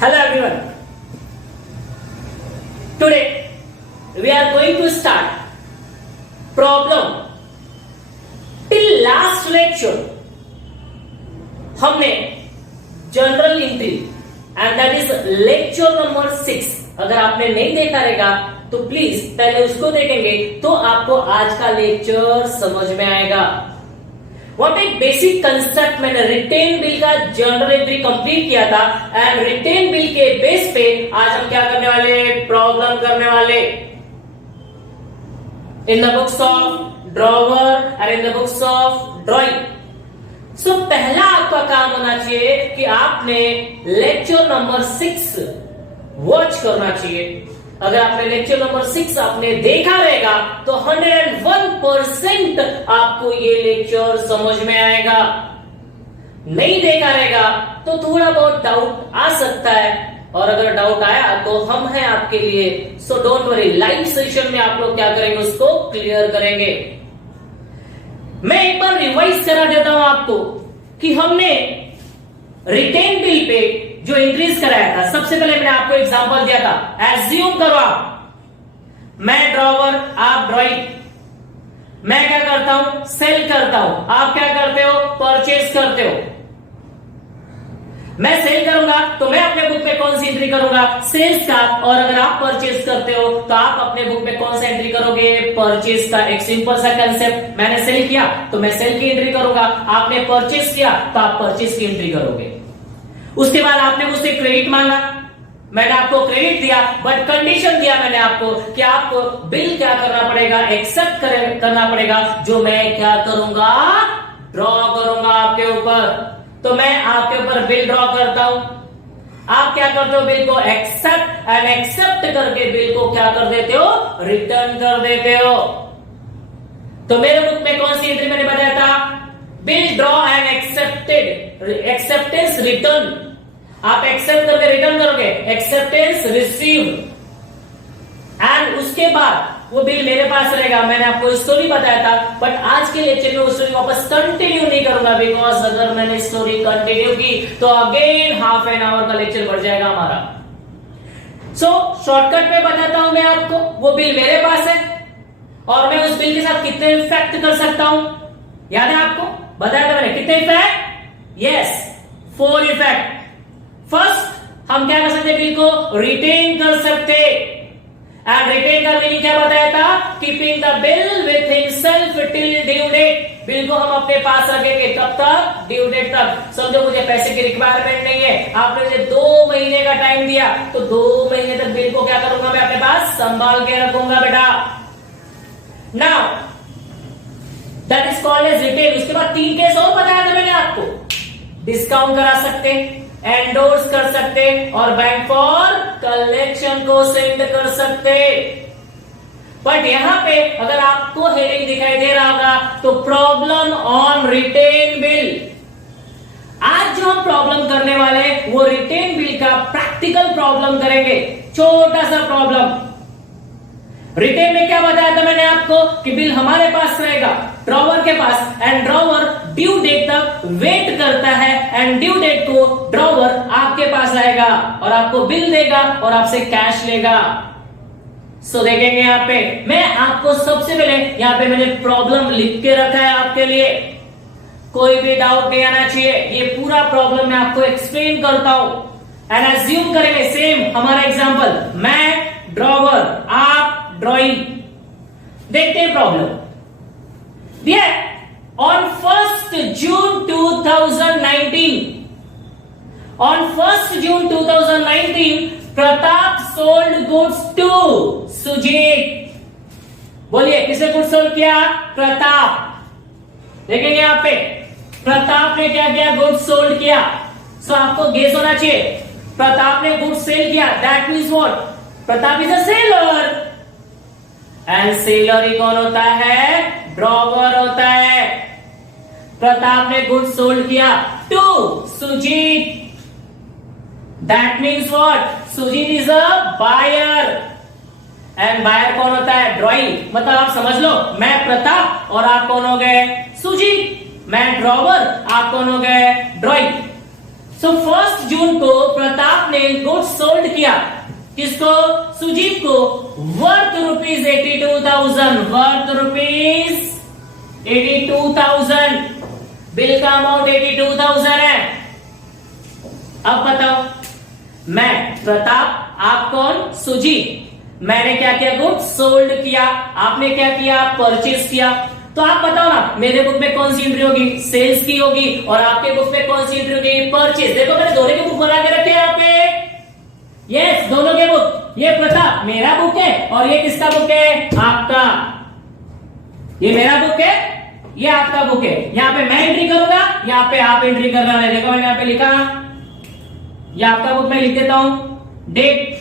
Hello everyone. Today we are going to start problem. Till last lecture हमने general entry and that is lecture number 6 अगर आपने नहीं देखा रहेगा तो प्लीज पहले उसको देखेंगे तो आपको आज का लेक्चर समझ में आएगा। वहां एक बेसिक कंसेप्ट मैंने रिटेन बिल का जनरल एंट्री कंप्लीट किया था एंड रिटेन बिल के बेस पे आज हम क्या करने वाले, प्रॉब्लम करने वाले in the books of drawer and in the books of drawing. So पहला आपका काम होना चाहिए कि आपने लेक्चर नंबर 6 वॉच करना चाहिए। अगर आपने लेक्चर नंबर 6 आपने देखा रहेगा तो 101% आपको ये लेक्चर समझ में आएगा। नहीं देखा रहेगा तो थोड़ा बहुत डाउट आ सकता है और अगर डाउट आया तो हम हैं आपके लिए। So don't worry, live session में आप लोग क्या करेंगे उसको क्लियर करेंगे। मैं एक बार रिवाइज करा देता हूं आपको कि हमने रिटेन बिल पे जो इंक्रीज कराया था, सबसे पहले मैंने आपको एग्जांपल दिया था। एज्यूम करो आप, मैं ड्रॉवर आप ड्राइंग, मैं क्या करता हूं, सेल करता हूं, आप क्या करते हो, परचेज करते हो। मैं सेल करूंगा तो मैं अपने बुक में कौन सी एंट्री करूंगा, सेल्स का, और अगर आप परचेज करते हो तो आप अपने बुक में कौन सा एंट्री करोगे, परचेज का। एक सिंपल सा कंसेप्ट, मैंने सेल किया तो मैं सेल की एंट्री करूंगा, आपने परचेज किया तो आप परचेज की एंट्री करोगे। उसके बाद आपने मुझसे क्रेडिट मांगा, मैंने आपको क्रेडिट दिया बट कंडीशन दिया मैंने आपको कि आपको बिल क्या करना पड़ेगा, एक्सेप्ट करना पड़ेगा, जो मैं क्या करूंगा, ड्रॉ करूंगा आपके ऊपर। तो मैं आपके ऊपर बिल ड्रॉ करता हूं, आप क्या करते हो, बिल को एक्सेप्ट एंड एक्सेप्ट करके बिल को क्या कर देते हो, रिटर्न कर देते हो। तो मेरे बुक में कौन सी एंट्री मैंने बताया था, bill draw and accepted, acceptance return, आप एक्सेप्ट करके रिटर्न करोगे, एक्सेप्टेंस रिसीव, एंड उसके बाद वो बिल मेरे पास रहेगा। मैंने आपको स्टोरी बताया था बट आज के लेक्चर में वो स्टोरी वापस कंटिन्यू नहीं करूंगा बिकॉज अगर मैंने स्टोरी कंटिन्यू की तो अगेन हाफ एन आवर का लेक्चर बढ़ जाएगा हमारा। सो शॉर्टकट में बताता हूं मैं आपको, वो बिल मेरे पास है और मैं उस बिल के साथ कितने इफेक्ट कर सकता हूं, याद है आपको, बताया था मैंने कितने इफेक्ट, यस 4 इफेक्ट। फर्स्ट हम क्या कर सकते, बिल को रिटेन कर सकते, एंड रिटेन का मीनिंग क्या बताया था, keeping the bill with himself till due date. Bill को हम अपने पास रखेंगे कब तक, ड्यू डेट तक। समझो मुझे पैसे की रिक्वायरमेंट नहीं है, आपने मुझे 2 महीने का टाइम दिया तो 2 महीने तक बिल को क्या करूंगा, मैं अपने पास संभाल के रखूंगा बेटा। Now that is called as retain. उसके बाद 3 केस और बताया था मैंने आपको, डिस्काउंट करा सकते, एंडोर्स कर सकते और बैंक फॉर कलेक्शन को सेंड कर सकते। बट यहां पे अगर आपको हेडिंग दिखाई दे रहा होगा तो प्रॉब्लम ऑन रिटेन बिल। आज जो हम प्रॉब्लम करने वाले वो रिटेन बिल का प्रैक्टिकल प्रॉब्लम करेंगे, छोटा सा प्रॉब्लम। रिटेन में क्या बताया था मैंने आपको कि बिल हमारे पास रहेगा, ड्रॉवर के पास, एंड ड्रॉवर ड्यू डेट तक वेट करता है एंड ड्यू डेट को ड्रॉवर आपके पास आएगा और आपको बिल देगा और आपसे कैश लेगा। सो देखेंगे यहाँ पे मैं आपको सबसे पहले यहाँ पे मैंने प्रॉब्लम लिख के रखा है आपके लिए, कोई भी डाउट नहीं आना चाहिए। ये पूरा प्रॉब्लम मैं आपको एक्सप्लेन करता हूं एंड एज्यूम करेंगे सेम हमारा एग्जांपल, मैं ड्रॉवर आप ड्राइंग। देखते हैं problem. On 1st June 2019, on 1st June 2019, Pratap sold goods to Sujit. बोलिए किसे गुड्स सोल्ड किया, प्रताप। देखेंगे यहाँ पे प्रताप ने क्या किया, गुड्स सोल्ड किया। सो आपको गेस होना चाहिए, प्रताप ने गुड्स सेल किया, that means what, Pratap is a seller and seller ही कौन होता है, ड्रॉवर होता है। प्रताप ने गुड्स सोल्ड किया to Sujit, that means what, Sujit is a buyer and buyer कौन होता है, ड्रॉइंग। मतलब आप समझ लो, मैं प्रताप और आप कौन हो गए, सुजीत। मैं ड्रॉवर, आप कौन हो गए, ड्रॉइंग। सो 1 जून को प्रताप ने गुड्स सोल्ड किया, किसको? सुजीत को, worth rupees 82,000, worth rupees 82,000, bill का अमाउंट 82,000 है। अब बताओ, मैं प्रताप, आप कौन? सुजीत। मैंने क्या किया? गुड्स सोल्ड किया, आपने क्या किया? परचेज किया। तो आप बताओ ना, मेरे बुक में कौन सी एंट्री होगी? सेल्स की होगी, और आपके बुक में कौन सी एंट्री होगी? परचेज। देखो मैंने दोनों के बुक बना के रखे हैं यहाँ पे। यस, दोनों के बुक। ये प्रताप मेरा बुक है, और ये किसका बुक है? आपका। ये मेरा बुक है, ये आपका बुक है। यहाँ पे मैं एंट्री करूंगा, यहाँ पे आप एंट्री करना है। देखो मैंने यहाँ पे लिखा, ये आपका बुक में लिख देता हूं, date,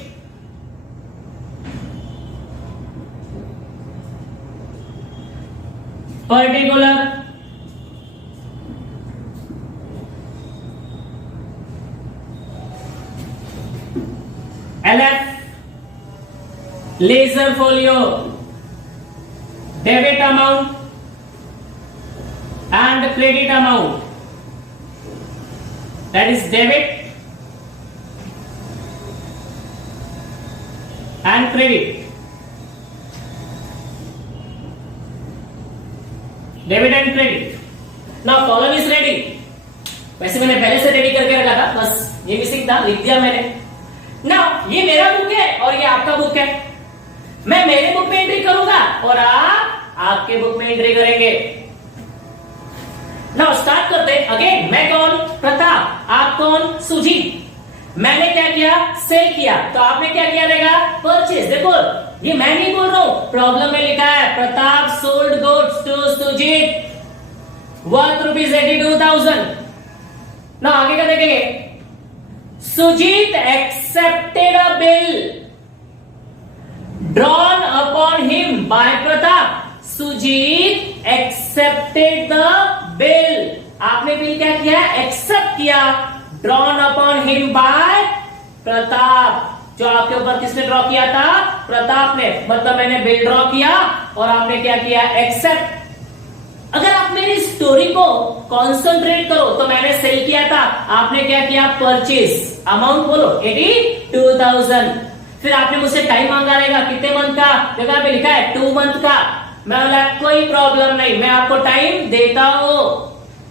particular, LF, ledger folio, debit amount and credit amount, that is debit and credit, debit and credit. Now column is ready. वैसे मैंने पहले से रेडी करके रखा था, बस ये मिसिंग था, लिख दिया मैंने। नाउ ये मेरा बुक है और ये आपका बुक है। मैं मेरे बुक में एंट्री करूंगा और आप आपके बुक में एंट्री करेंगे। नाउ स्टार्ट करते हैं। अगेन, मैं कौन? प्रताप। आप कौन? सुजीत। मैंने क्या किया? सेल किया। तो आपने क्या किया रहेगा? परचेज। देखो ये मैं नहीं बोल रहा हूं, प्रॉब्लम में लिखा है, Pratap sold goods to Sujit worth rupees 82,000। ना आगे क्या देखेंगे? Sujit accepted a bill drawn upon him by Pratap. Sujit accepted the bill. आपने बिल क्या किया? एक्सेप्ट किया। Drawn upon him by Pratap. जो आपके ऊपर किसने ड्रॉ किया था? प्रताप ने। मतलब मैंने बिल ड्रॉ किया और आपने क्या किया? एक्सेप्ट। अगर आप मेरी स्टोरी को कॉन्सेंट्रेट करो तो मैंने सेल किया था, आपने क्या किया? परचेज। अमाउंट बोलो 82,000। फिर आपने मुझसे टाइम मांगा रहेगा, कितने मंथ का? जगह पे लिखा है 2 मंथ का। मैं बोला कोई प्रॉब्लम नहीं, मैं आपको टाइम देता हूं,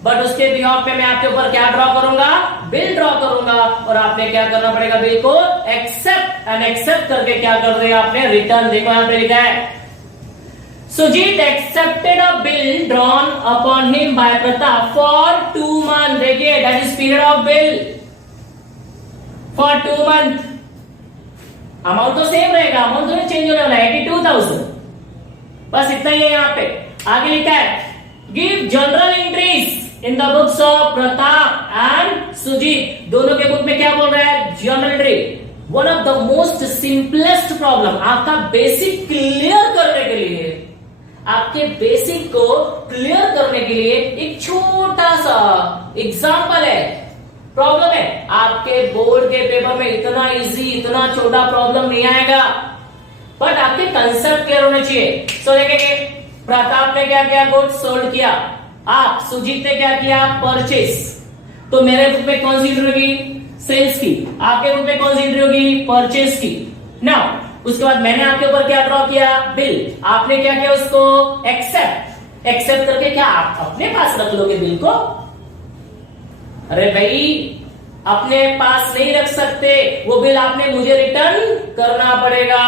बट उसके बिहाफ पे मैं आपके ऊपर क्या ड्रॉ करूंगा? बिल ड्रॉ करूंगा। और आपने क्या करना पड़ेगा? बिल को एक्सेप्ट, एंड एक्सेप्ट करके क्या कर दिया आपने? रिटर्न। देखो यहां पे लिखा है, Sujit accepted a bill drawn upon him by Pratap for 2 month. देखिए that is period of bill for 2 month. Amount तो सेम रहेगा, अमाउंट तो चेंज होने वाला है, 82,000। बस इतना ही है। यहाँ पे आगे लिखा है, give general entries in the books of Pratap and Sujit. दोनों के बुक में क्या बोल रहा है? General entry. One of the most simplest problem, आपका बेसिक क्लियर करने के लिए, आपके बेसिक को क्लियर करने के लिए एक छोटा सा एग्जांपल है, प्रॉब्लम है। आपके बोर्ड के पेपर में इतना इजी, इतना छोटा प्रॉब्लम नहीं आएगा, बट आपके कंसेप्ट क्लियर होने चाहिए। सो देखेंगे, प्रताप ने क्या किया? गुड्स सोल्ड किया। आप सुजीत ने क्या किया? परचेस। तो मेरे बुक में कौन सी एंट्री होगी? सेल्स की। आपके बुक में कौन सी एंट्री होगी? परचेस की। नाउ उसके बाद मैंने आपके ऊपर क्या ड्रॉ किया? बिल। आपने क्या किया? उसको एक्सेप्ट। एक्सेप्ट करके क्या आप अपने पास रख लोगे बिल को? अरे भाई, अपने पास नहीं रख सकते, वो बिल आपने मुझे रिटर्न करना पड़ेगा।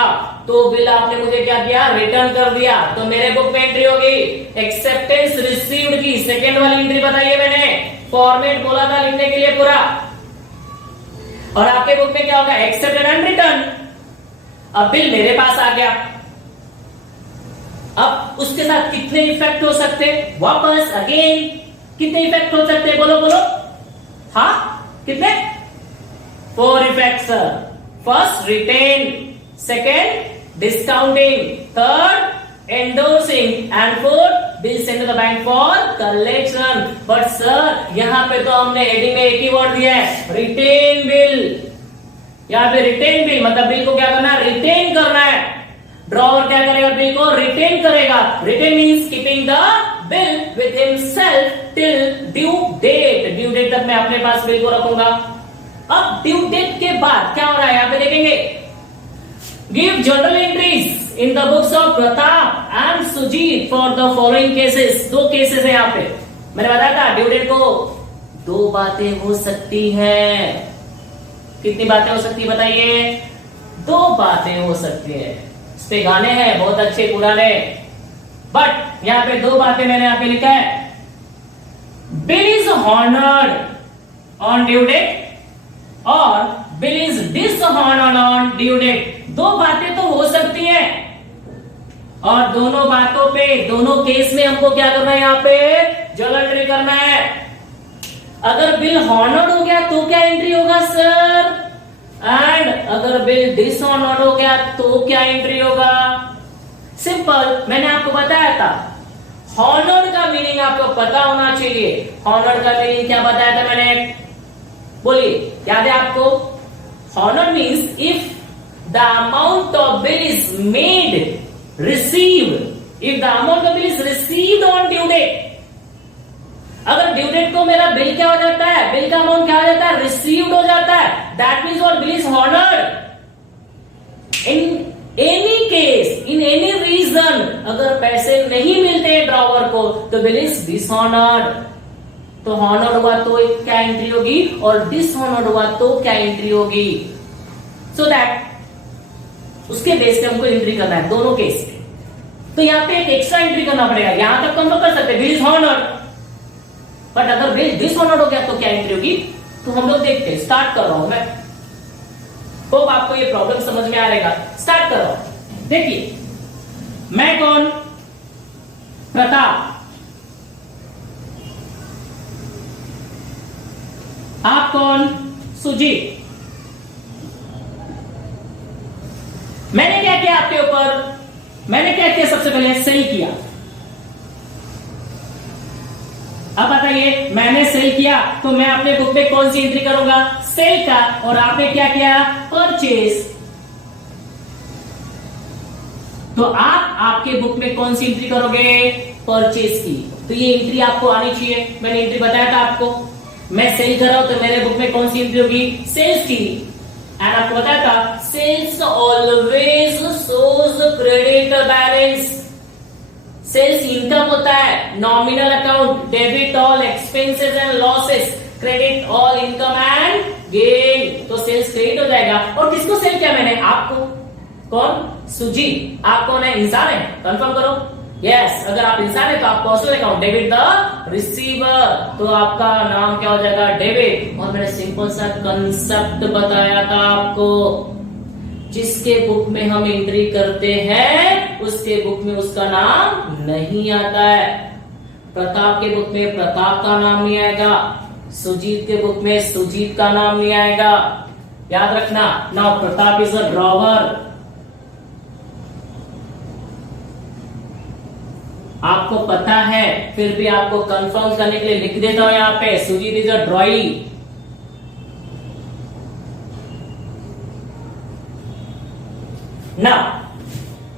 तो बिल आपने मुझे क्या किया? रिटर्न कर दिया। तो मेरे बुक में एंट्री होगी एक्सेप्टेंस रिसीव्ड की। सेकेंड वाली एंट्री बताइए, मैंने फॉर्मेट बोला था लिखने के लिए पूरा। और आपके बुक में क्या होगा? Accepted and return. अब बिल मेरे पास आ गया। अब उसके साथ कितने इफेक्ट हो सकते? वापस अगेन कितने इफेक्ट हो सकते? बोलो बोलो। हाँ, कितने? 4 effects. First retain, second discounting, third endorsing, and fourth bill send to the bank for collection. But sir यहां पे तो हमने हेडिंग में एक ही वर्ड दिया है, रिटेन बिल। यहां पे रिटेन बिल मतलब बिल को क्या करना है? रिटेन करना है। ड्रॉवर क्या करेगा? बिल को रिटेन करेगा। Retain means keeping the bill with himself till due date. Due date तक मैं अपने पास बिल को रखूंगा। अब ड्यू डेट के बाद क्या हो रहा है यहां पे देखेंगे, give journal entries in the books of Pratap and Sujit for the following cases. दो केसेस है यहां पे, मैंने बताया था ड्यू डेट को दो बातें हो सकती हैं। कितनी बातें हो सकती है बताइए? दो बातें हो सकती है। इस पे गाने हैं बहुत अच्छे पुराने, बट यहां पे दो बातें मैंने यहां पे लिखा है, bill is honoured on due date और bill is dishonoured on due date. दो बातें तो हो सकती हैं और दोनों बातों पे, दोनों केस में हमको क्या करना है, यहां पे जर्नल एंट्री करना है। अगर बिल हॉनर्ड हो गया तो क्या एंट्री होगा सर, एंड अगर बिल डिसऑनर्ड हो गया तो क्या एंट्री होगा? सिंपल, मैंने आपको बताया था हॉनर्ड का मीनिंग आपको पता होना चाहिए। हॉनर्ड का मीनिंग क्या बताया था मैंने, बोलिए, याद है आपको? Honoured means if the amount of bill is made received, if the amount of bill is received on due date. अगर ड्यू डेट को मेरा बिल क्या हो जाता है, बिल का अमाउंट क्या हो जाता है, रिसीव्ड हो जाता है, दैट मीन्स और bill is honoured. In any case, in any reason, अगर पैसे नहीं मिलते ड्रॉवर को तो बिल इज डिसऑनर्ड। तो हॉनर्ड हुआ तो क्या एंट्री होगी और डिसऑनर्ड हुआ तो क्या एंट्री होगी, सो दैट उसके बेस पे हमको एंट्री करना है दोनों केस में। तो यहां पे एक एक्स्ट्रा एंट्री करना पड़ेगा। यहां तक हम लोग कर सकते हैं बिल इज हॉनर्ड, बट अगर बिल डिसऑनर्ड हो गया तो क्या एंट्री होगी, तो हम लोग देखते हैं। स्टार्ट कर रहा हूं मैं, होप आपको ये प्रॉब्लम समझ में आ रहेगा। स्टार्ट कर रहा हूं, देखिए मैं कौन, प्रताप, आप कौन, सुजीत। मैंने क्या किया आपके ऊपर, मैंने क्या किया, सबसे पहले सेल किया। अब बताइए, मैंने सेल किया तो मैं अपने बुक में कौन सी एंट्री करूंगा, सेल का, और आपने क्या किया, परचेज। तो आप आपके बुक में कौन सी एंट्री करोगे, परचेज की। तो ये एंट्री आपको आनी चाहिए, मैंने एंट्री बताया था आपको। मैं सेल कर रहा हूं तो मेरे बुक में कौन सी एंट्री होगी, सेल्स की। एंड आपको बताया था sales always shows credit balance. Sales income होता है, nominal account, debit all expenses and losses, credit all income and gain. तो सेल्स क्रेडिट हो जाएगा। और किसको सेल किया मैंने, आपको। कौन, सुजीत। आप कौन है, इंसान है, कंफर्म करो। यस, अगर आप इंसान है तो आप personal account, debit the receiver, तो आपका नाम क्या हो जाएगा, डेबिट। और मैंने सिंपल सा कंसेप्ट बताया था आपको, जिसके बुक में हम एंट्री करते हैं उसके बुक में उसका नाम नहीं आता है। प्रताप के बुक में प्रताप का नाम नहीं आएगा, सुजीत के बुक में सुजीत का नाम नहीं आएगा। याद रखना, now Pratap is a drawer. आपको पता है, फिर भी आपको कंफर्म करने के लिए लिख देता हूं यहां पे, सुजीत इज अ ड्रॉई। ना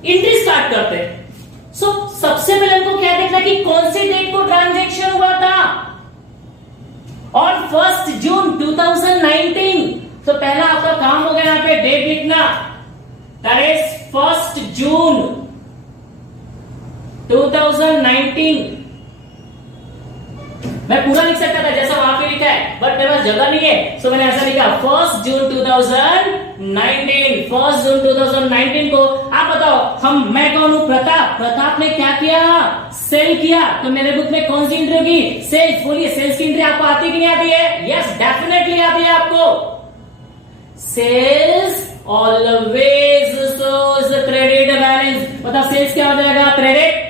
एंट्री स्टार्ट करते हैं। सो सबसे पहले हमको क्या देखना कि कौन सी डेट को ट्रांजैक्शन हुआ था, और 1 जून 2019। तो पहला आपका काम हो गया यहां पे डेट लिखना, दैट इज 1 जून 2019। मैं पूरा लिख सकता था जैसा वहां पे लिखा है, बट मेरे पास जगह नहीं है, सो मैंने ऐसा लिखा 1 जून 2019। 1 जून 2019 को आप बताओ, मैं कौन हूं, प्रताप। प्रताप ने क्या किया, सेल किया। तो मेरे बुक में कौन सी एंट्री होगी, सेल्स। बोलिए, सेल्स की एंट्री आपको आती कि नहीं आती है? यस, डेफिनेटली आती है आपको। Sales always shows credit balance. मतलब सेल्स क्या हो जाएगा, क्रेडिट।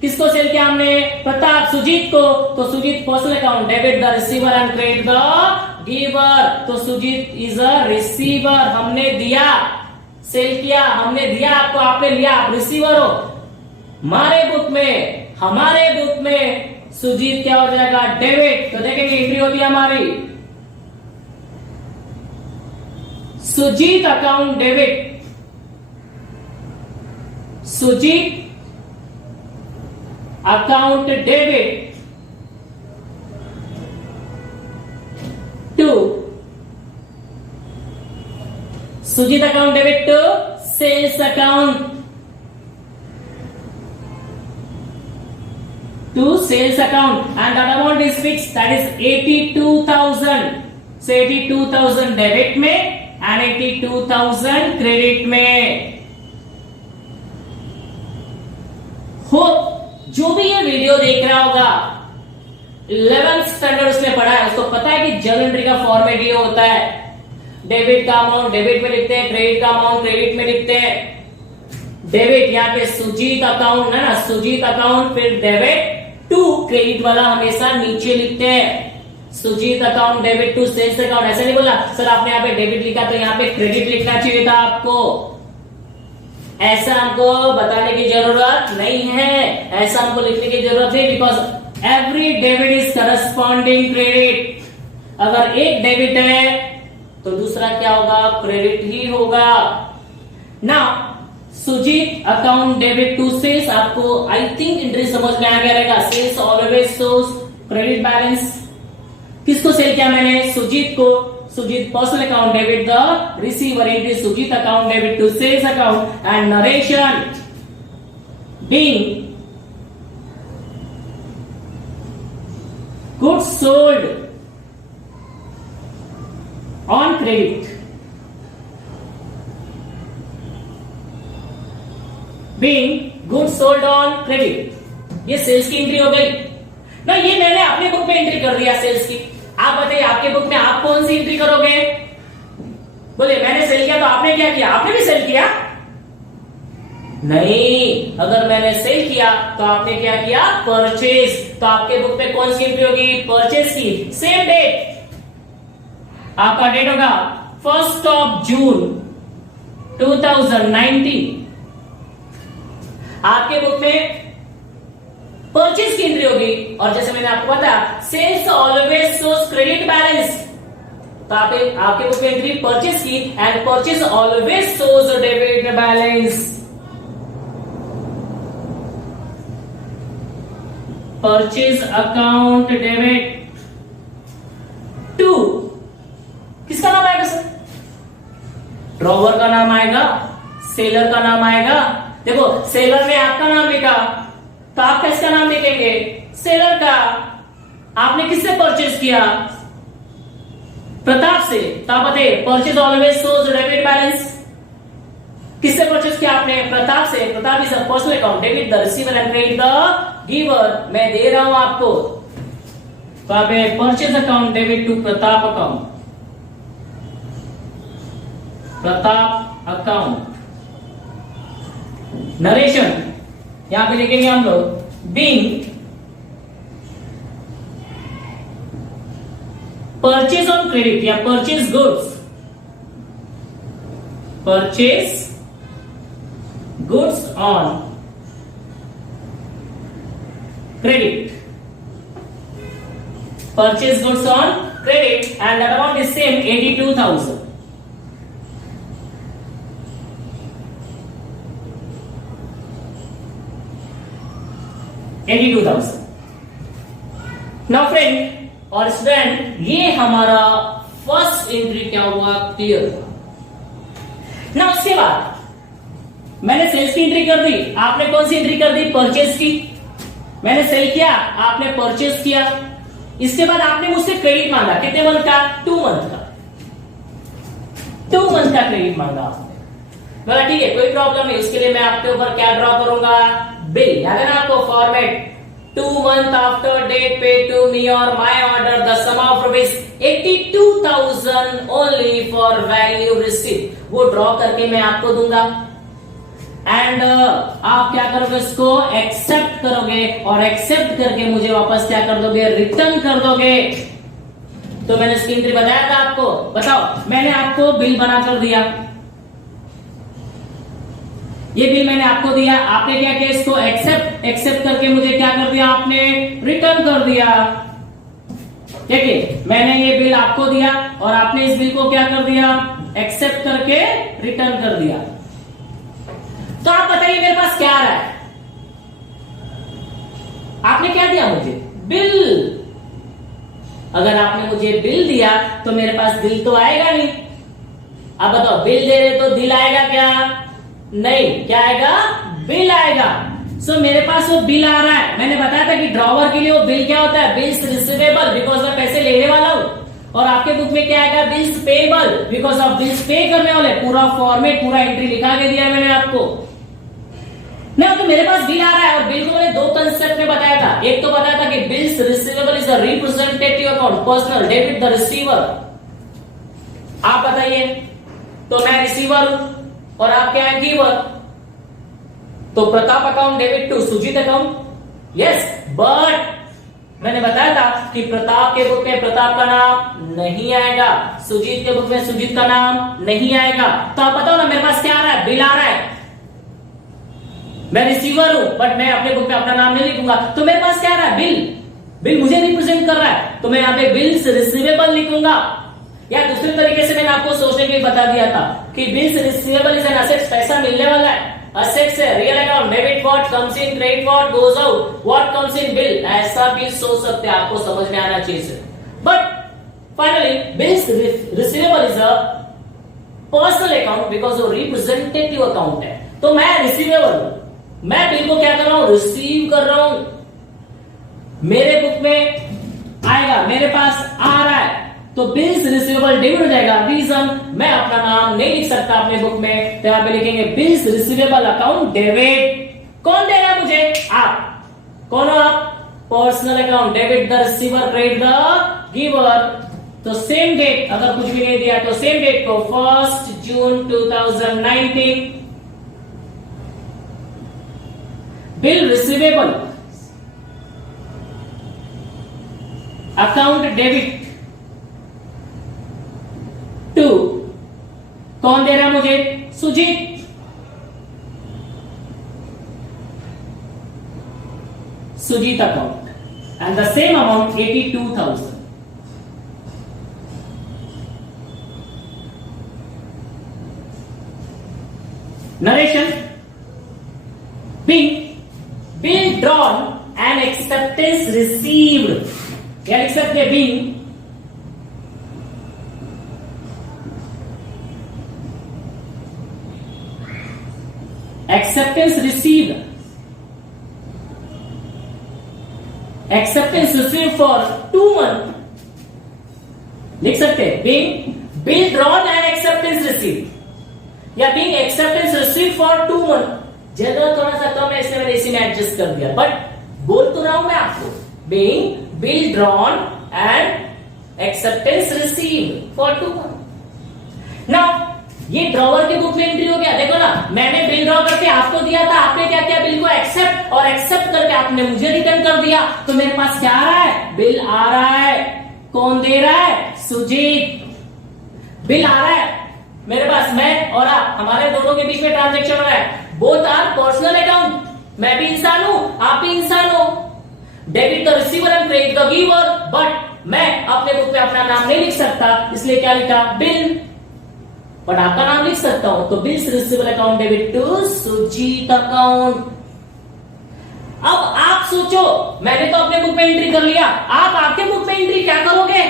किसको सेल किया हमने, प्रताप, सुजीत को। तो Sujit personal account, debit the receiver and credit the giver. तो सुजीत इज अ रिसीवर, हमने दिया, सेल किया, हमने दिया आपको, आपने लिया, आप रिसीवर हो। हमारे बुक में सुजीत क्या हो जाएगा, डेबिट। तो देखेंगे एंट्री होती है हमारी Sujit account debit, Sujit account debit to Sujit account debit to sales account and that amount is fixed, that is 82,000. so 82,000 debit में and 82,000 क्रेडिट में। हो जो भी ये वीडियो देख रहा होगा 11th स्टैंडर्ड उसने पढ़ा है, उसको पता है कि जर्नल एंट्री का फॉर्मेट ये होता है, डेबिट का अमाउंट डेबिट में लिखते हैं, क्रेडिट का अमाउंट क्रेडिट में लिखते हैं। डेबिट यहाँ पे सुजीत अकाउंट है ना, सुजीत अकाउंट, फिर डेबिट टू क्रेडिट वाला हमेशा नीचे लिखते हैं। Sujit account debit to sales account, ऐसा नहीं बोला सर आपने यहाँ पे डेबिट लिखा तो यहाँ पे क्रेडिट लिखना चाहिए था आपको, ऐसा हमको बताने की जरूरत नहीं है, ऐसा हमको लिखने की जरूरत है, because every debit is corresponding credit. अगर एक डेबिट है तो दूसरा क्या होगा, क्रेडिट ही होगा ना। Sujit account debit to sales, आपको आई थिंक एंट्री समझ में आ गया रहेगा। Sales always shows credit balance. किसको सेल किया मैंने, सुजीत को। Sujit personal account debit the receiver entry Sujit account debit to sales account and narration being goods sold on credit, being goods sold on credit. ये सेल्स की एंट्री हो गई ना, ये मैंने अपने बुक में एंट्री कर दिया सेल्स की। आप बताइए आपके बुक में आप कौन सी एंट्री करोगे, बोले मैंने सेल किया तो आपने क्या किया, आपने भी सेल किया नहीं, अगर मैंने सेल किया तो आपने क्या किया, परचेज, तो आपके बुक में कौन सी एंट्री होगी, परचेज की। सेम डेट आपका डेट होगा 1 जून 2019, आपके बुक में परचेज की एंट्री होगी। और जैसे मैंने आपको बताया sales always shows credit balance, तो आपके बुक में एंट्री परचेज की and purchase always shows debit balance. Purchase account debit to, किसका नाम आएगा सर, ड्रॉवर का नाम आएगा, सेलर का नाम आएगा। देखो सेलर ने आपका नाम लिखा तो आप किसका नाम लिखेंगे, सेलर का। आपने किससे परचेज किया, प्रताप से, तो आप बताइए purchase always shows debit balance. किससे परचेज किया आपने, प्रताप से। Pratap is a personal account debit the receiver and credit the giver, मैं दे रहा हूं आपको, तो आप purchase account debit to Pratap account, Pratap account. Narration यहां पे लिखेंगे हम लोग, बीइंग परचेज ऑन क्रेडिट या purchase goods, purchase goods on credit, purchase goods on credit and that amount is same 82,000। Now friend और स्टूडेंट, ये हमारा फर्स्ट एंट्री क्या हुआ, क्लियर हुआ ना। उसके बाद मैंने सेल्स की एंट्री कर दी, आपने कौन सी एंट्री कर दी, परचेज की। मैंने सेल किया, आपने परचेज किया। इसके बाद आपने मुझसे क्रेडिट मांगा, कितने मंथ का, 2 मंथ का, 2 मंथ का क्रेडिट मांगा आपने। बोला ठीक है कोई प्रॉब्लम नहीं, इसके लिए मैं आपके ऊपर क्या ड्रॉ करूंगा, बिल। याद है ना आपको format, 2 months after date paid to me or my order the sum of rupees 82,000 only for value received, वो ड्रॉ करके मैं आपको दूंगा एंड आप क्या करोगे, इसको एक्सेप्ट करोगे और एक्सेप्ट करके मुझे वापस क्या कर दोगे, रिटर्न कर दोगे। तो मैंने इसकी एंट्री बताया था आपको, बताओ मैंने आपको बिल बना कर दिया, ये बिल मैंने आपको दिया, आपने क्या किया, इसको एक्सेप्ट करके मुझे क्या कर दिया, आपने रिटर्न कर दिया। देखिए मैंने ये बिल आपको दिया और आपने इस बिल को क्या कर दिया, एक्सेप्ट करके रिटर्न कर दिया। तो आप बताइए मेरे पास क्या आ रहा है, आपने क्या दिया मुझे? बिल। अगर आपने मुझे बिल दिया तो मेरे पास दिल तो आएगा नहीं। अब बताओ, बिल दे रहे तो दिल आएगा क्या? नहीं, क्या आएगा? बिल आएगा। सो मेरे पास वो बिल आ रहा है। मैंने बताया था कि ड्रॉवर के लिए वो बिल क्या होता है? बिल्स रिसीवेबल, बिकॉज मैं पैसे लेने वाला हूं। और आपके बुक में क्या आएगा? बिल्स पेएबल, बिकॉज आप बिल्स पे करने वाले। पूरा फॉर्मेट, पूरा एंट्री लिखा के दिया मैंने आपको। नहीं तो मेरे पास बिल आ रहा है, और बिल को मैंने दो कंसेप्ट में बताया था। एक तो बताया था कि bills receivable is the representative account, personal debit the receiver. आप बताइए, तो मैं रिसीवर हूं और आप क्या है? गिवर। तो Pratap account debit to Sujit account. Yes, but मैंने बताया था कि प्रताप के बुक में प्रताप का नाम नहीं आएगा, सुजीत के बुक में सुजीत का नाम नहीं आएगा। तो आप बताओ ना, मेरे पास क्या आ रहा है? बिल आ रहा है। मैं रिसीवर हूं, बट मैं अपने बुक में अपना नाम नहीं लिखूंगा। तो मेरे पास क्या आ रहा है? बिल। बिल मुझे रिप्रेजेंट कर रहा है, तो मैं यहाँ पे बिल्स रिसीवेबल लिखूंगा। या दूसरे तरीके से मैंने आपको सोचने के लिए बता दिया था कि bills receivable is an asset, पैसा मिलने वाला है। असेट्स है, real account, debit what comes in, credit what goes out, what comes in bill. ऐसा भी सोच सकते हैं, आपको समझ में आना चाहिए। But finally bills receivable is a personal account because वो रिप्रेजेंटेटिव अकाउंट है। तो मैं रिसीवेबल हूं, मैं बिल को क्या कर रहा हूं? रिसीव कर रहा हूं। मेरे बुक में आएगा, मेरे पास आ रहा है, तो बिल्स रिसीवेबल डेबिट हो जाएगा। रीजन, मैं अपना नाम नहीं लिख सकता अपने बुक में, तो यहां पे लिखेंगे बिल्स रिसीवेबल अकाउंट डेबिट। कौन दे रहा है मुझे? आप। कौन हो आप? Personal account debit the receiver, credit the giver. तो सेम डेट, अगर कुछ भी नहीं दिया तो सेम डेट को 1 June 2019 bill receivable account debit to, कौन दे रहा मुझे? Sujit. Sujit account, and the same amount 82,000। Narration, bill drawn and acceptance received. या लिख सकते हैं bill acceptance received, acceptance received for 2 months, लिख सकते हैं being bill drawn and acceptance received, या being acceptance received for 2 months। जगह थोड़ा सा कम है इसलिए मैंने इसी में एडजस्ट कर दिया, बट बोल तो रहा हूं मैं आपको, being bill drawn and acceptance received for 2 months। Now ये ड्रॉवर के बुक में एंट्री हो गया। देखो ना, मैंने बिल ड्रॉ करके आपको दिया था, आपने क्या किया? बिल को एक्सेप्ट, और एक्सेप्ट करके आपने मुझे रिटर्न कर दिया। तो मेरे पास क्या आ रहा है? बिल आ रहा है। कौन दे रहा है? सुजीत। बिल आ रहा है मेरे पास, मैं और आप, हमारे दोनों के बीच में ट्रांजेक्शन हो रहा है। बोथ आर पर्सनल अकाउंट, मैं भी इंसान हूं, आप भी इंसान हो। Debit the receiver and credit the giver, but मैं अपने बुक में अपना नाम नहीं लिख सकता, इसलिए क्या लिखा? बिल। बट आपका नाम लिख सकता हूं, तो bills receivable account debit to Sujit account. अब आप सोचो, मैंने तो अपने बुक में एंट्री कर लिया, आप आपके बुक में एंट्री क्या करोगे?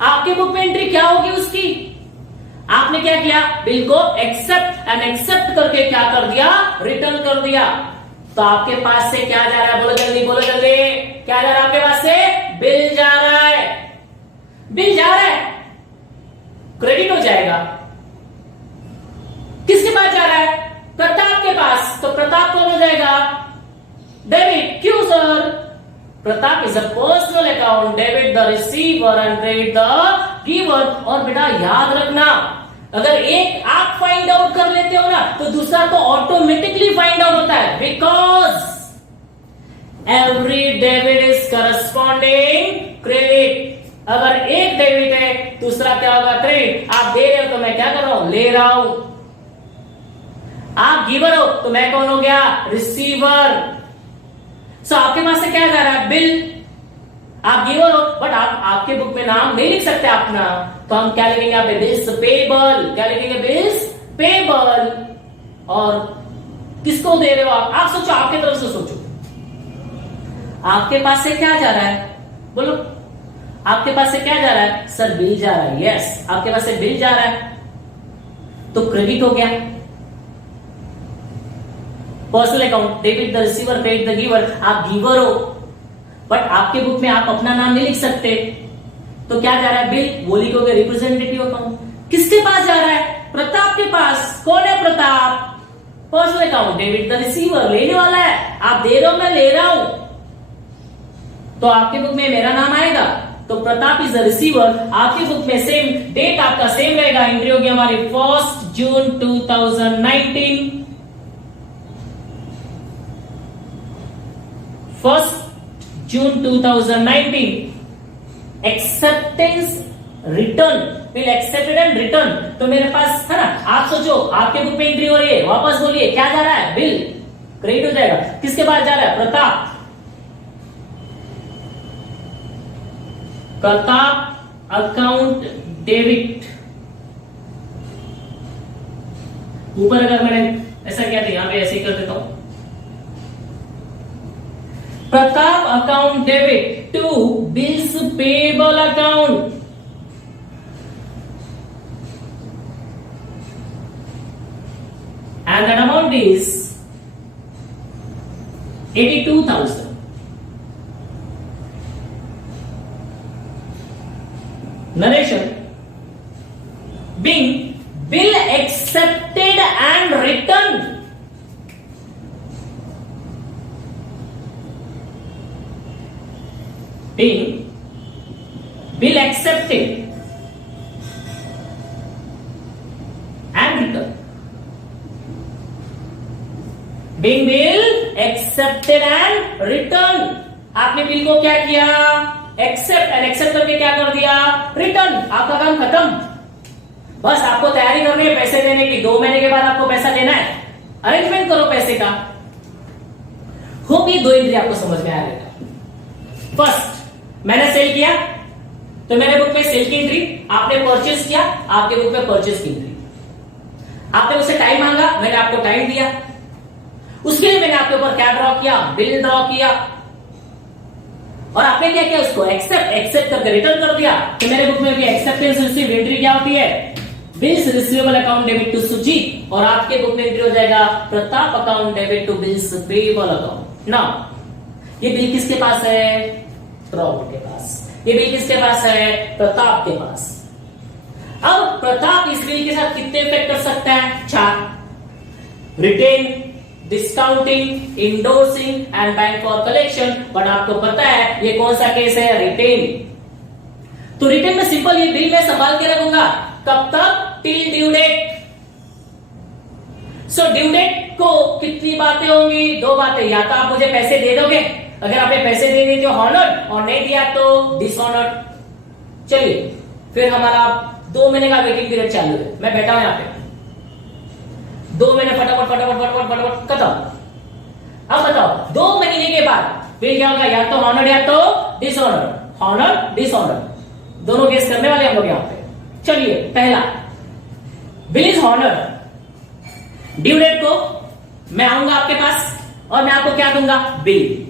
आपके बुक में एंट्री क्या होगी उसकी? आपने क्या किया? बिल को एक्सेप्ट, एंड एक्सेप्ट करके क्या कर दिया? रिटर्न कर दिया। तो आपके पास से क्या जा रहा है? बोलो जल्दी, बोलो जल्दी, क्या जा रहा है आपके पास से? बिल जा रहा है। बिल जा रहा है, क्रेडिट हो जाएगा। किसके पास जा रहा है? प्रताप के पास। तो प्रताप कौन हो जाएगा? डेबिट। क्यों sir? Pratap is a personal account, debit the receiver and credit the giver. और बेटा याद रखना, अगर एक आप फाइंड आउट कर लेते हो ना, तो दूसरा तो ऑटोमेटिकली फाइंड आउट होता है, because every debit is corresponding credit. अगर एक डेबिट है, दूसरा क्या होगा? क्रेडिट। आप दे रहे हो तो मैं क्या कर रहा हूं? ले रहा हूं। आप गिवर हो तो मैं कौन हो गया? रिसीवर। सो आपके पास से क्या जा रहा है? बिल। आप गिवर हो, बट आप आपके बुक में नाम नहीं लिख सकते अपना, तो हम क्या लिखेंगे यहाँ पे? Bills payable. क्या लिखेंगे? Bills payable. और किसको दे रहे हो आप? आप सोचो, आपकी तरफ से सोचो। आपके पास से क्या जा रहा है? बोलो, आपके पास से क्या जा रहा है? सर बिल जा रहा है। यस, आपके पास से बिल जा रहा है तो क्रेडिट हो गया। Personal account, debit the receiver, credit the giver. आप गिवर हो बट आपके बुक में आप अपना नाम नहीं लिख सकते, तो क्या जा रहा है? बिल। वो लिखोगे रिप्रेजेंटेटिव अकाउंट। किसके पास जा रहा है? प्रताप के पास। कौन है Pratap? Personal account, debit the receiver, लेने वाला है। आप दे रहे हो, मैं ले रहा हूं, तो आपके बुक में मेरा नाम आएगा, तो प्रताप इज द रिसीवर। आपकी बुक में सेम डेट आपका सेम रहेगा। एंट्री होगी हमारी 1 June 2019। 1 June 2019। Acceptance return, bill accepted and return. तो मेरे पास है ना, आप सोचो आपके बुक में एंट्री हो रही है, वापस बोलिए क्या जा रहा है? बिल। क्रेडिट हो जाएगा। किसके पास जा रहा है? प्रताप। Pratap account debit. ऊपर अगर मैंने ऐसा किया तो यहां पे ऐसे ही कर देता हूं। Pratap account debit to bills payable account. And that amount is 82,000. Narration. Being bill accepted and returned. Being bill accepted and returned. Being bill accepted and returned. आपने बिल को क्या किया? एक्सेप्ट, एंड एक्सेप्ट करके क्या कर दिया? रिटर्न। आपका काम खत्म। बस आपको तैयारी करनी है पैसे देने की। 2 महीने के बाद आपको पैसा देना है। अरेंजमेंट करो पैसे का। होगी 2 एंट्री आपको समझ में आ जाएगा। फर्स्ट, मैंने सेल किया तो मेरे बुक में सेल की एंट्री। आपने परचेस किया, आपके बुक में परचेस की एंट्री। आपने मुझसे टाइम मांगा, मैंने आपको टाइम दिया। उसके लिए मैंने आपके ऊपर क्या ड्रॉ किया? बिल ड्रॉ किया। और आपने क्या किया? उसको एक्सेप्ट करके रिटर्न कर दिया। तो मेरे बुक में भी एक्सेप्टेंस रिसीव एंट्री क्या होती है? Bills receivable account debit to Sujit. और आपके बुक में एंट्री हो जाएगा Pratap account debit to bills payable account. Now ये बिल किसके पास है? प्रॉफिट के पास। ये बिल किसके पास है? प्रताप के पास। अब प्रताप इस बिल के साथ कितने इफेक्ट कर सकता है? 4। Retain, discounting, endorsing and bank for collection. But आपको पता है ये कौन सा केस है? रिटेन। तो रिटेन में सिंपल ये बिल मैं संभाल के रखूंगा। कब तक? Till due date. So due date को कितनी बातें होंगी? 2 बातें। या तो आप मुझे पैसे दे दोगे, अगर आपने पैसे दे दिए तो हॉनर्ड, और नहीं दिया तो डिसऑनर्ड। चलिए फिर हमारा 2 महीने का वेटिंग पीरियड चालू है। मैं बैठा हूं यहां पे, 2 महीने फटाफट फटाफट फटाफट फटाफट खत्म। अब बताओ 2 महीने के बाद फिर क्या होगा? या तो हॉनर्ड या तो डिसऑनर्ड। हॉनर्ड, डिसऑनर्ड दोनों केस करने वाले हम लोग यहां पे। चलिए पहला, bill is honoured. Due date को मैं आऊंगा आपके पास और मैं आपको क्या दूंगा? बिल।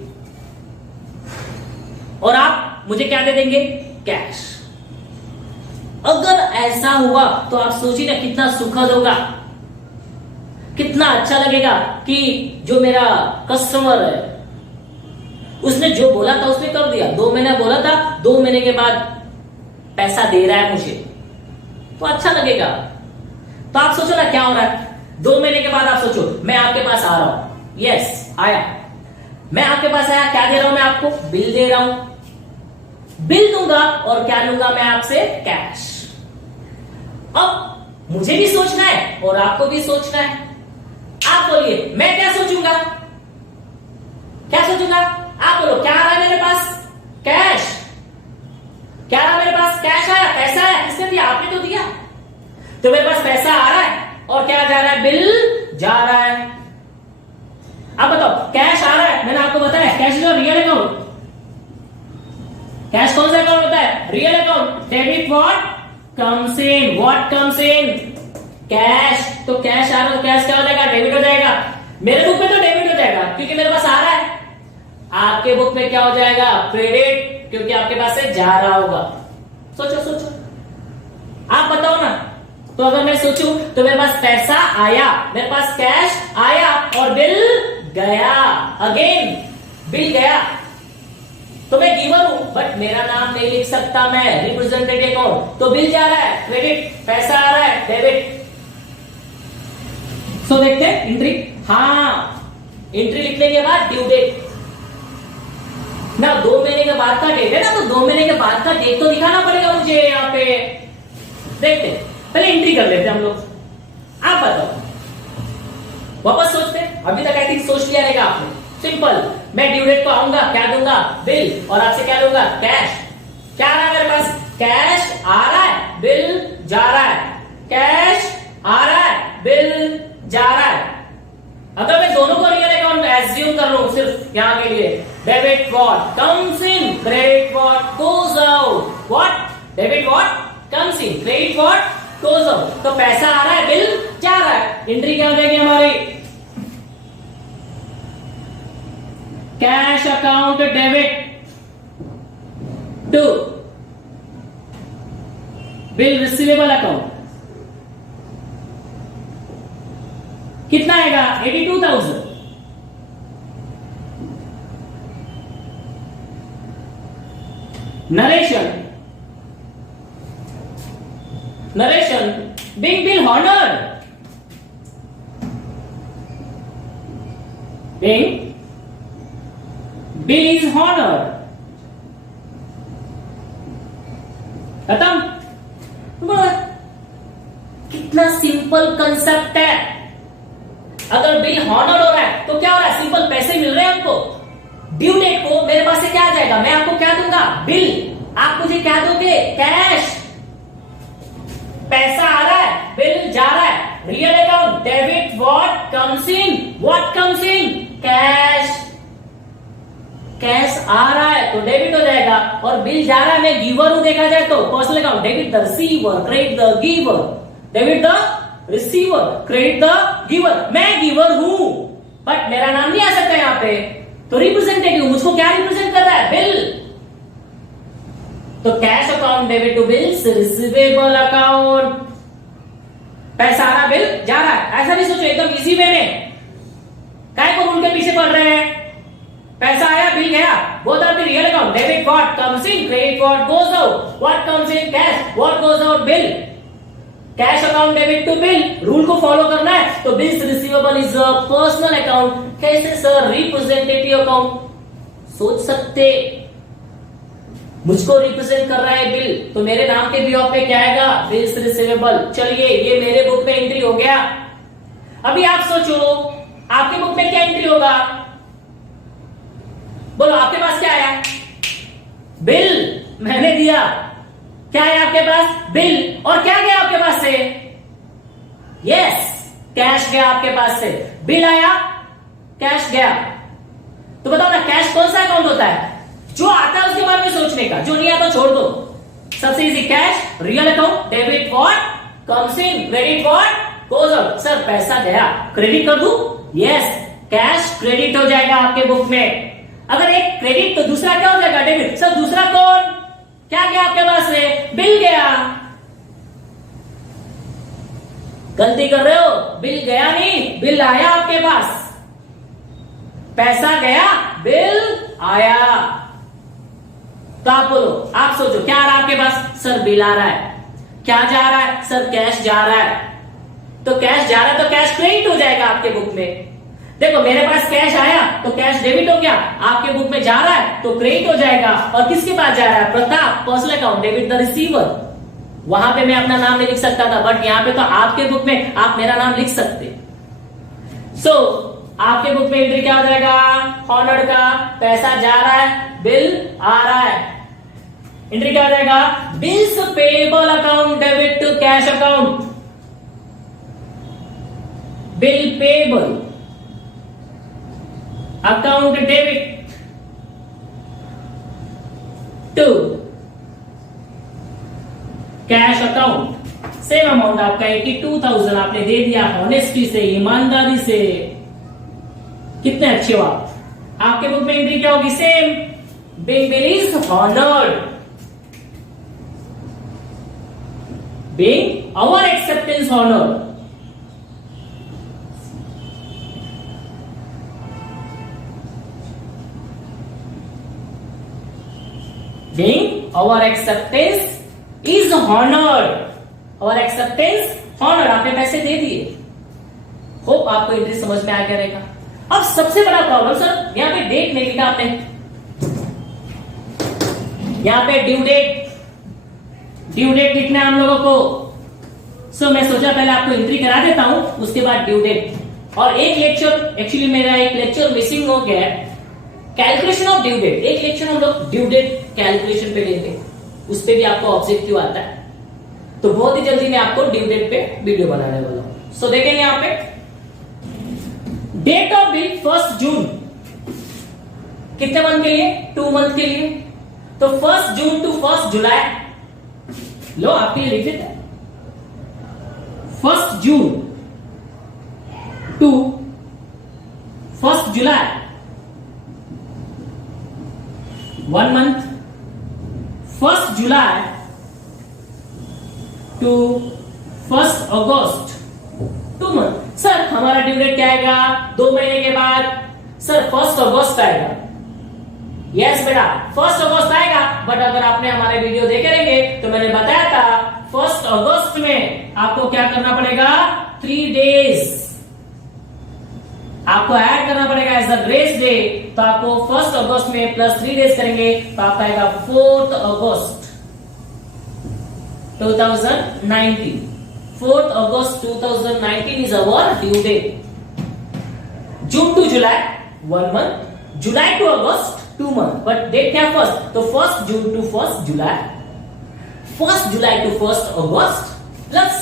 और आप मुझे क्या दे देंगे? कैश। अगर ऐसा हुआ तो आप सोचिए ना कितना सुखद होगा, कितना अच्छा लगेगा कि जो मेरा कस्टमर है उसने जो बोला था उसने कर दिया। 2 महीने बोला था, 2 महीने के बाद पैसा दे रहा है मुझे, तो अच्छा लगेगा। तो आप सोचो ना क्या हो रहा है। 2 महीने के बाद आप सोचो मैं आपके पास आ रहा हूं। यस, आया। मैं आपके पास आया, क्या दे रहा हूं मैं आपको? बिल दे रहा हूं। बिल दूंगा और क्या लूंगा मैं आपसे? कैश। अब मुझे भी सोचना है और आपको भी सोचना है। आप बोलिए मैं क्या सोचूंगा? क्या सोचूंगा? आप बोलो क्या आ रहा है मेरे पास? कैश। क्या आ रहा है मेरे पास? कैश आया, पैसा आया। किसने दिया? आपने तो दिया। तो मेरे पास पैसा आ रहा है और क्या जा रहा है? बिल जा रहा है। अब बताओ कैश आ रहा है, मैंने आपको बताया cash is real account. Cash कौन सा अकाउंट होता है? Real account. Debit what comes in, what comes in? Cash. तो कैश आ रहा है, कैश क्या हो जाएगा? डेबिट हो जाएगा। मेरे बुक में तो डेबिट हो जाएगा क्योंकि मेरे पास आ रहा है। आपके बुक में क्या हो जाएगा? क्रेडिट, क्योंकि आपके पास से जा रहा होगा। सोचो सोचो, आप बताओ ना। तो अगर मैं सोचूं तो मेरे पास पैसा आया, मेरे पास कैश आया और बिल गया। अगेन बिल गया तो मैं गिवर हूं, बट मेरा नाम नहीं लिख सकता मैं, रिप्रेजेंटेटिव अकाउंट। तो बिल जा रहा है क्रेडिट, पैसा आ रहा है डेबिट। सो देखते हैं एंट्री। हाँ, एंट्री लिखने के बाद ड्यू डेट ना, 2 महीने के बाद का डेट है ना, तो 2 महीने के बाद का डेट तो दिखाना पड़ेगा मुझे यहाँ पे। देखते हैं, पहले एंट्री कर लेते हैं हम लोग। आप बताओ, वापस सोचते हैं। अभी तक आई थिंक सोच लिया रहेगा आपने। सिंपल, मैं ड्यू डेट को आऊंगा, क्या दूंगा? बिल, और आपसे क्या लूंगा? कैश। क्या आ रहा है मेरे पास? कैश आ रहा है, बिल जा रहा है। कैश आ रहा है, बिल जा रहा है। अगर मैं दोनों को रियल अकाउंट एज्यूम कर लूं सिर्फ यहां के लिए, debit what comes in, credit what goes out. What? Debit what comes in, credit what goes out. तो पैसा आ रहा है, बिल जा रहा है। एंट्री क्या हो जाएगी हमारी? Cash account debit to bill receivable account. कितना आएगा? 82,000। Narration, narration, being bill honoured, being bill is honoured. खत्म। कितना सिंपल कंसेप्ट है। अगर बिल हॉनर्ड हो रहा है तो क्या हो रहा है? सिंपल, पैसे मिल रहे हैं हमको। ड्यू डेट को मेरे पास से क्या आ जाएगा? मैं आपको क्या दूंगा? बिल। आप मुझे क्या दोगे? कैश। पैसा आ रहा है, बिल जा रहा है। Real account debit what comes in, what comes in? Cash. Cash आ रहा है तो डेबिट हो जाएगा, और बिल जा रहा है, मैं गिवर हूं देखा जाए तो। Personal account debit the receiver, credit the giver. Debit the receiver, credit the giver. मैं गिवर हूं, बट मेरा नाम नहीं आ सकता यहां पे, तो रिप्रेजेंटेटिव मुझको क्या रिप्रेजेंट कर रहा है? बिल। तो cash account debit to bills receivable account. पैसा आ रहा, बिल जा रहा है। ऐसा भी सोचो, एकदम इजी वे में। काय को रूल के पीछे पड़ रहे हैं? पैसा आया, बिल गया। Both are the real account. Debit what comes in, credit what goes out. What comes in? Cash. What goes out? Bill. Cash account debit to bill, rule को फॉलो करना है। तो bills receivable is a personal account. कैसे sir? Representative account. सोच सकते, मुझको represent कर रहा है बिल, तो मेरे नाम के बिहाफ पे क्या आएगा? Bills receivable. चलिए, ये मेरे बुक में एंट्री हो गया। अभी आप सोचो, आपके बुक में क्या एंट्री होगा? बोलो, आपके पास क्या आया? बिल मैंने दिया। क्या है आपके पास? बिल। और क्या गया आपके पास से? यस, कैश गया आपके पास से। बिल आया, कैश गया। तो बताओ ना, कैश कौन सा अकाउंट होता है? जो आता है उसके बारे में सोचने का, जो नहीं आता छोड़ दो। सबसे easy, cash real account debit what comes in, credit what goes out. Sir पैसा गया, क्रेडिट कर दूं? यस, कैश क्रेडिट हो जाएगा आपके बुक में। अगर एक क्रेडिट तो दूसरा क्या हो जाएगा? डेबिट। सर दूसरा कौन? क्या गया आपके पास से? बिल गया। गलती कर रहे हो, बिल गया नहीं, बिल आया आपके पास। पैसा गया, बिल आया। तो आप बोलो, आप सोचो, क्या आ रहा है आपके पास? सर बिल आ रहा है। क्या जा रहा है? सर कैश जा रहा है। तो कैश जा रहा है तो कैश क्रेडिट हो जाएगा आपके बुक में। देखो, मेरे पास कैश आया तो कैश डेबिट हो गया, आपके बुक में जा रहा है तो क्रेडिट हो जाएगा। और किसके पास जा रहा है? Pratap, personal account debit the receiver. वहां पे मैं अपना नाम नहीं लिख सकता था, बट यहां पे तो आपके बुक में आप मेरा नाम लिख सकते। सो आपके बुक में एंट्री क्या हो जाएगा? हॉनर्ड का। पैसा जा रहा है, बिल आ रहा है। एंट्री क्या हो जाएगा? Bills payable account debit to cash account. Bill payable account debit to cash account. Same amount आपका 82,000 आपने दे दिया, ऑनेस्टी से, ईमानदारी से। कितने अच्छे हो आप। आपके बुक में एंट्री क्या होगी? Same, being bill is honoured, being our acceptance honoured. Being our acceptance is honored. Our acceptance honored. आपने पैसे दे दिए। होप आपको एंट्री समझ में आ गया रहेगा। अब सबसे बड़ा प्रॉब्लम सर, यहाँ पे डेट नहीं लिखा आपने, यहाँ पे ड्यू डेट लिखना है हम लोगों को। सो मैं सोचा पहले आपको एंट्री करा देता हूं, उसके बाद ड्यू डेट। और एक लेक्चर, एक्चुअली मेरा एक लेक्चर मिसिंग हो गया है, कैलकुलेशन ऑफ ड्यू डेट। एक लेक्चर हम लोग ड्यू डेट कैलकुलेशन पे लेंगे, उस पे भी आपको ऑब्जेक्टिव आता है। तो बहुत ही जल्दी मैं आपको ड्यू डेट पे वीडियो बनाने वाला हूं। सो देखेंगे यहाँ पे डेट ऑफ बिल 1 जून, कितने मंथ के लिए? 2 मंथ के लिए। तो 1 जून टू 1 जुलाई, लो आपके लिए लिख देते हैं। 1 June to 1 July, 1 month। 1 July to 1 August, 2 month. Sir हमारा ड्यू डेट क्या आएगा 2 महीने के बाद? सर 1 अगस्त आएगा। यस बेटा 1 अगस्त आएगा, बट अगर आपने हमारे वीडियो देखे रहेंगे तो मैंने बताया था 1 अगस्त में आपको क्या करना पड़ेगा? 3 डेज आपको ऐड करना पड़ेगा एज अ ग्रेस डे। तो आपको 1 अगस्त में प्लस 3 डेज करेंगे तो आपका आएगा 4 August 2019। 4 August 2019 is our due date. June to July 1 month, July to August 2 month, but date क्या? 1, तो 1 June to 1 July, 1 July to 1 August plus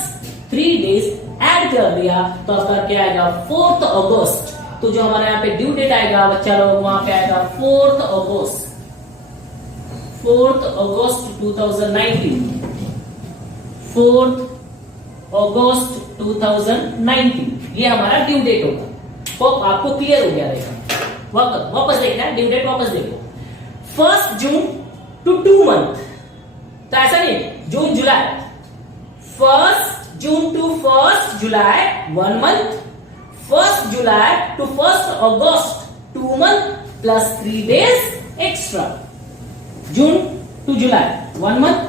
3 days add कर दिया तो आपका क्या आएगा? 4 अगस्त। तो जो हमारे यहाँ पे ड्यू डेट आएगा बच्चा लोग, वहां पे आएगा 4 अगस्त, 4 अगस्त 2019, 4 अगस्त 2019 ये हमारा ड्यू डेट होगा। तो आपको क्लियर हो गया रहेगा। वापस देखना है, ड्यू डेट वापस देखो। 1 जून टू 2 मंथ, तो ऐसा नहीं June July, 1 June to 1 July 1 month, 1 July to 1 August 2 month plus 3 days extra. June to July 1 month,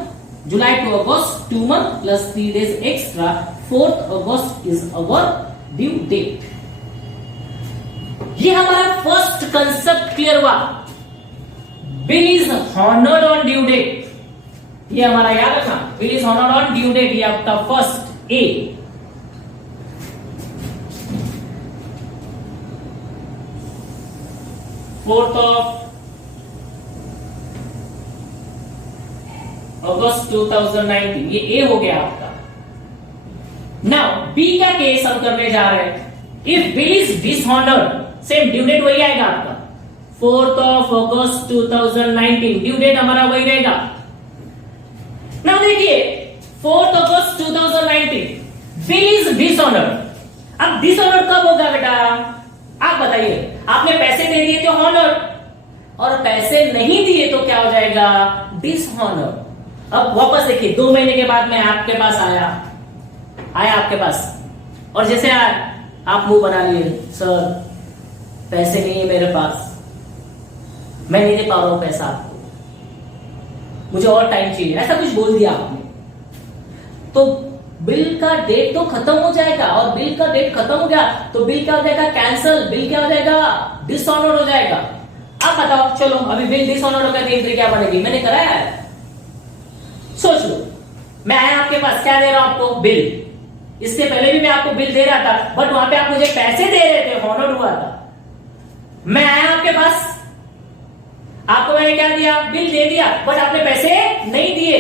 July to August 2 month plus 3 days extra. 4 August is our due date. ये हमारा first concept clear हुआ। Bill is honoured on due date, ये हमारा याद रखना। Bill is honoured on due date, ये आपका first A. 4th of अगस्त 2019, ये ए हो गया आपका। नाउ बी का केस हम करने जा रहे हैं। If bill is dishonoured, same due date वही आएगा आपका 4th of August 2019, due date हमारा वही रहेगा। नाउ देखिए 4th August 2019 bill is dishonoured. अब डिसऑनर्ड कब होगा बेटा? आप बताइए। आपने पैसे दे दिए तो हॉनर्ड, और पैसे नहीं दिए तो क्या हो जाएगा? डिसऑनर्ड। अब वापस देखिए 2 महीने के बाद मैं आपके पास आया आपके पास, और जैसे आप मुंह बना लिए, सर पैसे नहीं है मेरे पास, मैं नहीं दे पा रहा हूं पैसा आपको, मुझे और टाइम चाहिए, ऐसा कुछ बोल दिया आपने, तो बिल का डेट तो खत्म हो जाएगा। और बिल का डेट खत्म हो गया तो बिल क्या हो जाएगा? कैंसल। बिल क्या हो जाएगा? डिसऑनर्ड हो जाएगा। अब बताओ, चलो अभी बिल डिसऑनर्ड हो गया तो एंट्री क्या बनेगी? मैंने कराया है, सोच लो। मैं आया आपके पास, क्या दे रहा हूं आपको? बिल। इससे पहले भी मैं आपको बिल दे रहा था, बट वहां पे आप मुझे पैसे दे रहे थे, हॉनर्ड हुआ था। मैं आया आपके पास, आपको मैंने क्या दिया? बिल दे दिया, बट आपने पैसे नहीं दिए,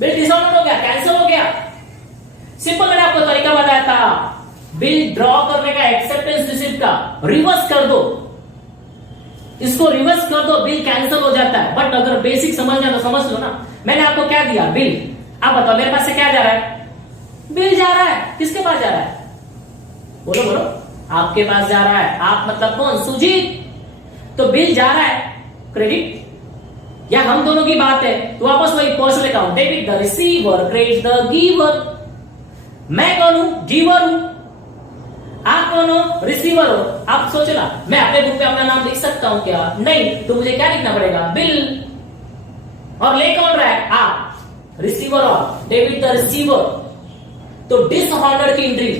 बिल डिसऑनर्ड हो गया, कैंसिल हो गया। सिंपल मैंने आपको तरीका बताया था, बिल ड्रॉ करने का, एक्सेप्टेंस रिसिप्ट का रिवर्स कर दो, इसको रिवर्स कर दो, बिल कैंसिल हो जाता है। बट अगर बेसिक समझना तो समझ लो ना। मैंने आपको क्या दिया? बिल। आप बताओ मेरे पास से क्या जा रहा है? बिल जा रहा है। किसके पास जा रहा है? बोलो बोलो। आपके पास जा रहा है। आप मतलब कौन? सुजीत। तो बिल जा रहा है क्रेडिट, या हम दोनों की बात है तो वापस वही personal account, debit the receiver credit the giver. मैं कौन हूं? गिवर हूं। आप कौन हो? रिसीवर हो। आप सोचो ना, मैं अपने बुक पे अपना नाम लिख सकता हूं क्या? नहीं। तो मुझे क्या लिखना पड़ेगा? बिल। और ले कौन रहा है? आप, receiver of, debit the receiver. तो डिसऑनर्ड की एंट्री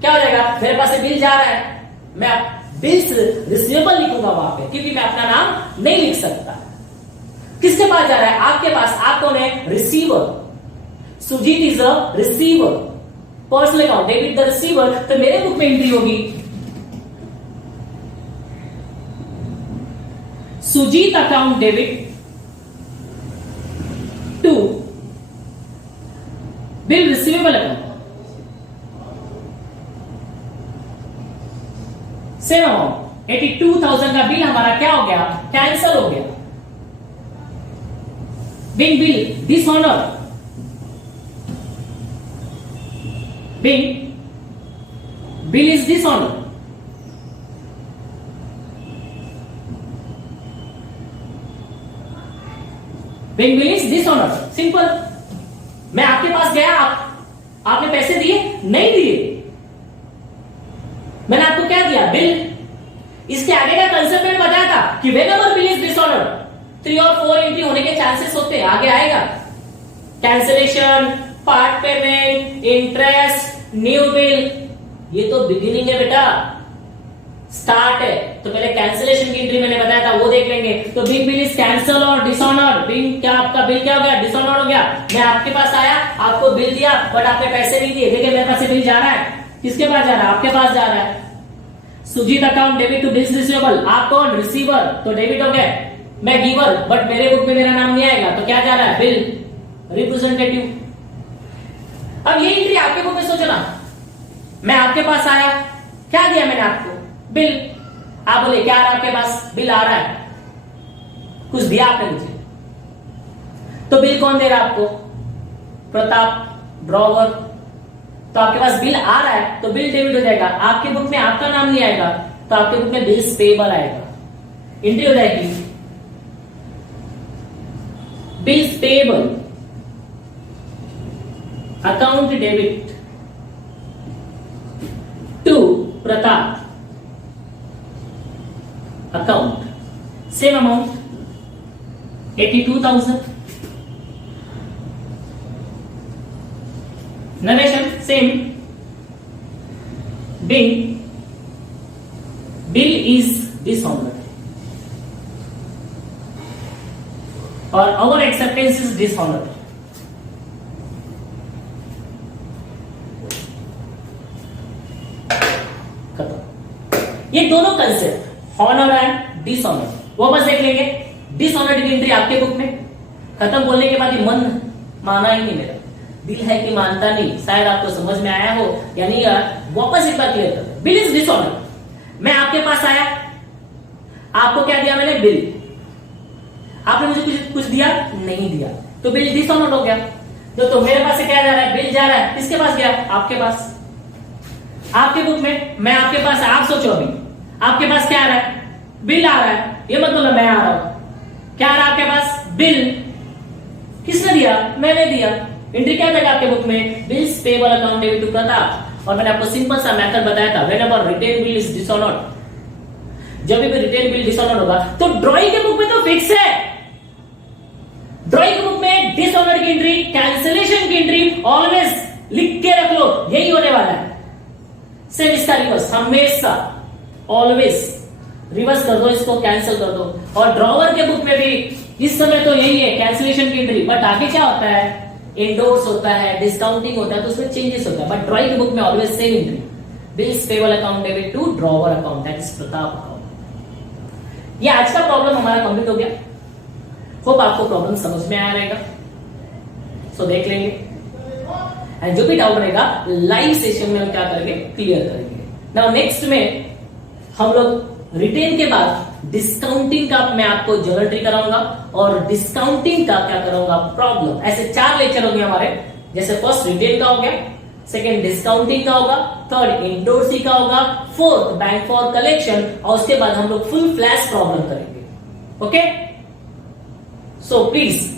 क्या हो जाएगा? मेरे पास से बिल जा रहा है, मैं बिल्स रिसीवेबल लिखूंगा वहां पे, क्योंकि मैं अपना नाम नहीं लिख सकता। किसके पास जा रहा है? आपके पास। आप कौन है? Receiver. Sujit is a receiver, personal account, debit the receiver. तो मेरे बुक में एंट्री होगी Sujit account debit to bill receivable account. Same amount 82,000 का बिल हमारा क्या हो गया? कैंसल हो गया। Bill dishonour, bill is dishonour. Bill is dishonour, simple. मैं आपके पास गया, आपने पैसे दिए? नहीं दिए। मैंने आपको क्या दिया? बिल। इसके आगे का कंसेप्ट मैंने बताया था कि व्हेनेवर बिल इज डिसऑनर 3 और 4 एंट्री होने के चांसेस होते हैं। आगे आएगा cancellation, part payment, interest, new bill. ये तो बिगिनिंग है बेटा, स्टार्ट है। तो पहले कैंसिलेशन की एंट्री मैंने बताया था, वो देख लेंगे। तो बिग बिल इज कैंसल और डिसऑनर। बिल क्या, आपका बिल क्या हो गया? डिसऑनर हो गया। मैं आपके पास आया, आपको बिल दिया, बट आपने पैसे नहीं दिए। देखिए मेरे पास से बिल जा रहा है, किसके पास जा रहा है? आपके पास जा रहा है। Sujit account debit to bills receivable. आप कौन? रिसीवर, तो डेबिट हो गया। मैं गिवर, बट मेरे बुक में मेरा नाम नहीं आएगा, तो क्या जा रहा है? Bill representative. अब ये एंट्री आपके बुक में सोचो ना, मैं आपके पास आया, क्या दिया मैंने आपको? बिल। आप बोले क्या आ रहा है आपके पास? बिल आ रहा है। कुछ दिया आपने मुझे, तो बिल कौन दे रहा है आपको? प्रताप, ड्रॉवर। तो आपके पास बिल आ रहा है, तो बिल डेबिट हो जाएगा। आपके बुक में आपका नाम नहीं आएगा, तो आपके बुक में बिल्स पेबल आएगा। एंट्री हो जाएगी bills payable account debit to Pratap account, same amount 82,000। Narration same, bill is dishonoured और आवर एक्सेप्टेंस इज डिसऑनर्ड। खत्म। ये दोनों कंसेप्ट ऑनर एंड डिसऑनर वो बस देख लेंगे। डिसऑनर की एंट्री आपके बुक में। खत्म बोलने के बाद ही मन माना ही नहीं मेरा, दिल है कि मानता नहीं। शायद आपको समझ में आया हो या नहीं यार, वापस एक बार क्लियर कर दो। Bill is dishonour. मैं आपके पास आया, आपको क्या दिया मैंने? बिल। आपने मुझे कुछ दिया? नहीं दिया, तो बिल डिसऑनर हो गया। तो मेरे पास से क्या जा रहा है? बिल जा रहा है। किसके पास गया? आपके पास। आपके बुक में मैं आपके पास, आप सोचो अभी आपके पास क्या आ रहा है? बिल आ रहा है। ये मत बोलो मैं आ रहा हूं। क्या आ रहा है आपके पास? बिल। किसने दिया? मैंने दिया। एंट्री क्या जाएगा आपके बुक में? Bills payable account debit to Pratap. और मैंने आपको सिंपल सा मेथड बताया था, whenever retain bill is dishonoured, जब भी रिटेन बिल डिसऑनर्ड होगा। तो ड्राइंग के बुक में तो फिक्स है, ड्राइंग के बुक में डिसऑनर्ड की एंट्री, कैंसिलेशन की एंट्री ऑलवेज लिख के रख लो, यही होने वाला है। सेम इसका रिवर्स, हमेशा ऑलवेज रिवर्स कर दो, इसको कैंसिल कर दो। और ड्रॉवर के बुक में भी इस समय तो यही है, कैंसिलेशन की एंट्री। बट आगे क्या होता है? इंडोर्स होता है, डिस्काउंटिंग होता है, तो उसमें चेंजेस होता है। बट ड्रॉइंग के बुक में always same entry, bills payable account debit to drawer account, that is Pratap account. ये आज का प्रॉब्लम हमारा कंप्लीट हो गया। होप आपको प्रॉब्लम समझ में आया रहेगा। सो देख लेंगे, एंड जो भी डाउट रहेगा लाइव सेशन में हम क्या करेंगे? क्लियर करेंगे। नाउ नेक्स्ट में हम लोग रिटेन के बाद डिस्काउंटिंग का मैं आपको ज्योमेट्री कराऊंगा और डिस्काउंटिंग का क्या कराऊंगा? प्रॉब्लम। ऐसे 4 लेक्चर होंगे हमारे। जैसे फर्स्ट रिटेन का हो गया, सेकेंड डिस्काउंटिंग का होगा, थर्ड इंडोर्सी का होगा, फोर्थ बैंक फॉर कलेक्शन, और उसके बाद हम लोग फुल फ्लैश प्रॉब्लम करेंगे। ओके, सो प्लीज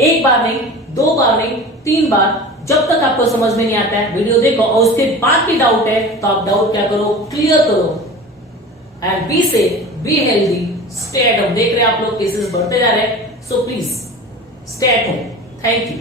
एक बार नहीं, 2 बार नहीं, 3 बार, जब तक आपको समझ में नहीं आता है वीडियो देखो, और उसके बाद भी डाउट है तो आप डाउट क्या करो, क्लियर करो। And be safe, be healthy, stay at home. देख रहे हैं आप लोग केसेस बढ़ते जा रहे हैं, so please stay at home. Thank you.